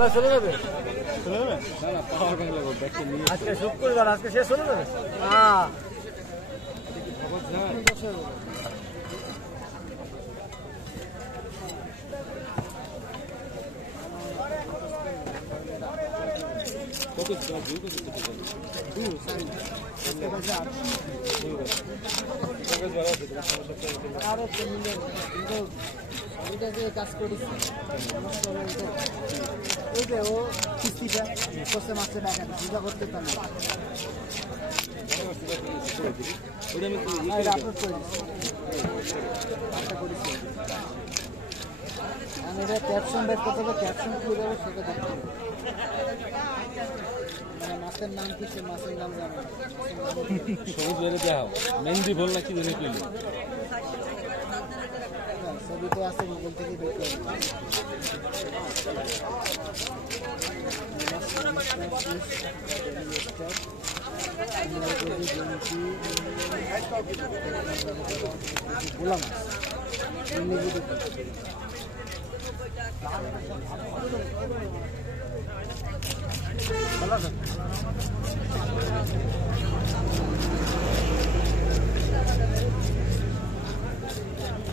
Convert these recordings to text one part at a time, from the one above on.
মাছ চলে যাবে চলে যাবে না না পাওয়ার ব্যাংক লাগবে ব্যাগটা নিয়ে আজকে শুক্রবার আজকে শেষ হয়ে যাবে হ্যাঁ কত কাজ করেছে ওই যে ও কিস্তিটা কষে মাসে টাকা পূজা করতে পারে আপলোড করে আমি এটা ক্যাপশন বের করতে হবে ক্যাপশন খুলে দেবো সেটা দেখতে হবে মানে মাছের নাম কি সে মাছের নাম জানো সবুজ বেড়ে দেওয়া মেহেন্দি বল নাকি জেনে পেল ছবি তো আছে গুগল থেকে বের করে গোলাম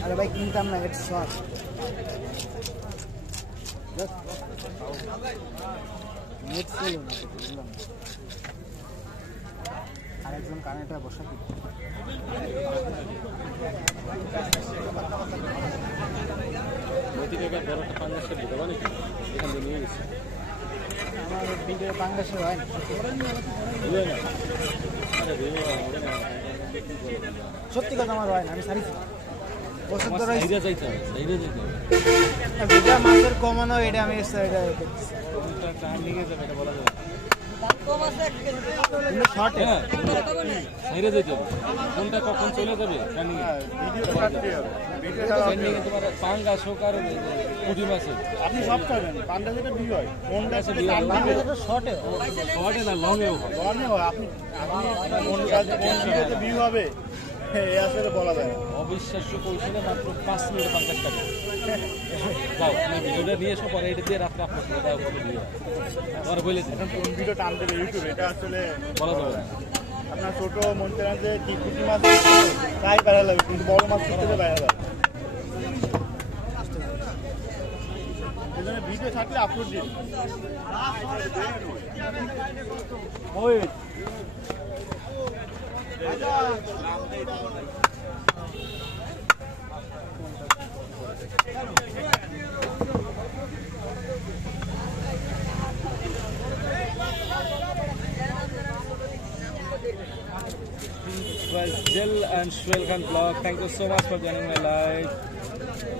আরে ভাই কিনতাম না এটা শর্ট নেট ছিল না বুঝলাম আরেকজন কানেটা বসা কি আমার ভিডিও বাংলাদেশে হয় না সত্যি কথা আমার হয় না আমি সারিছি যেটা মাছের কমানো এটা আমি কোনটা কখন চলে যাবে তোমার পাঙ্গা শোক আর পুঁটি মাছের আপনি সব খাবেন পান্ডা যেটা বিয়ে হয় কোনটা শর্টে শর্টে না লংয়েও হয় আপনি কোন কাজে কোন ভিডিওতে বিয়ে হবে এই আসলে বলা যায় অবিশ্বাস্য কৌশলে মাত্র 5 মিনিট 50 টাকা যাও তুমি ভিডিওটা নিয়ে এসো পরে এটা দিয়ে রাত্রে আপলোড করে দাও কত ভিডিও আর বলে দিন কোন ভিডিও টান দেবে ইউটিউবে এটা আসলে বলা যাবে না আপনার ছোট মনতে না যে কি পুঁটি মাছ তাই বাইরে লাগবে কিন্তু বড় মাছ করতে বাইরে যাবে এই জন্য ভিডিও থাকলে আপলোড দিন ওই Well, Jill and Shwelkan vlog, thank you so much for joining my live.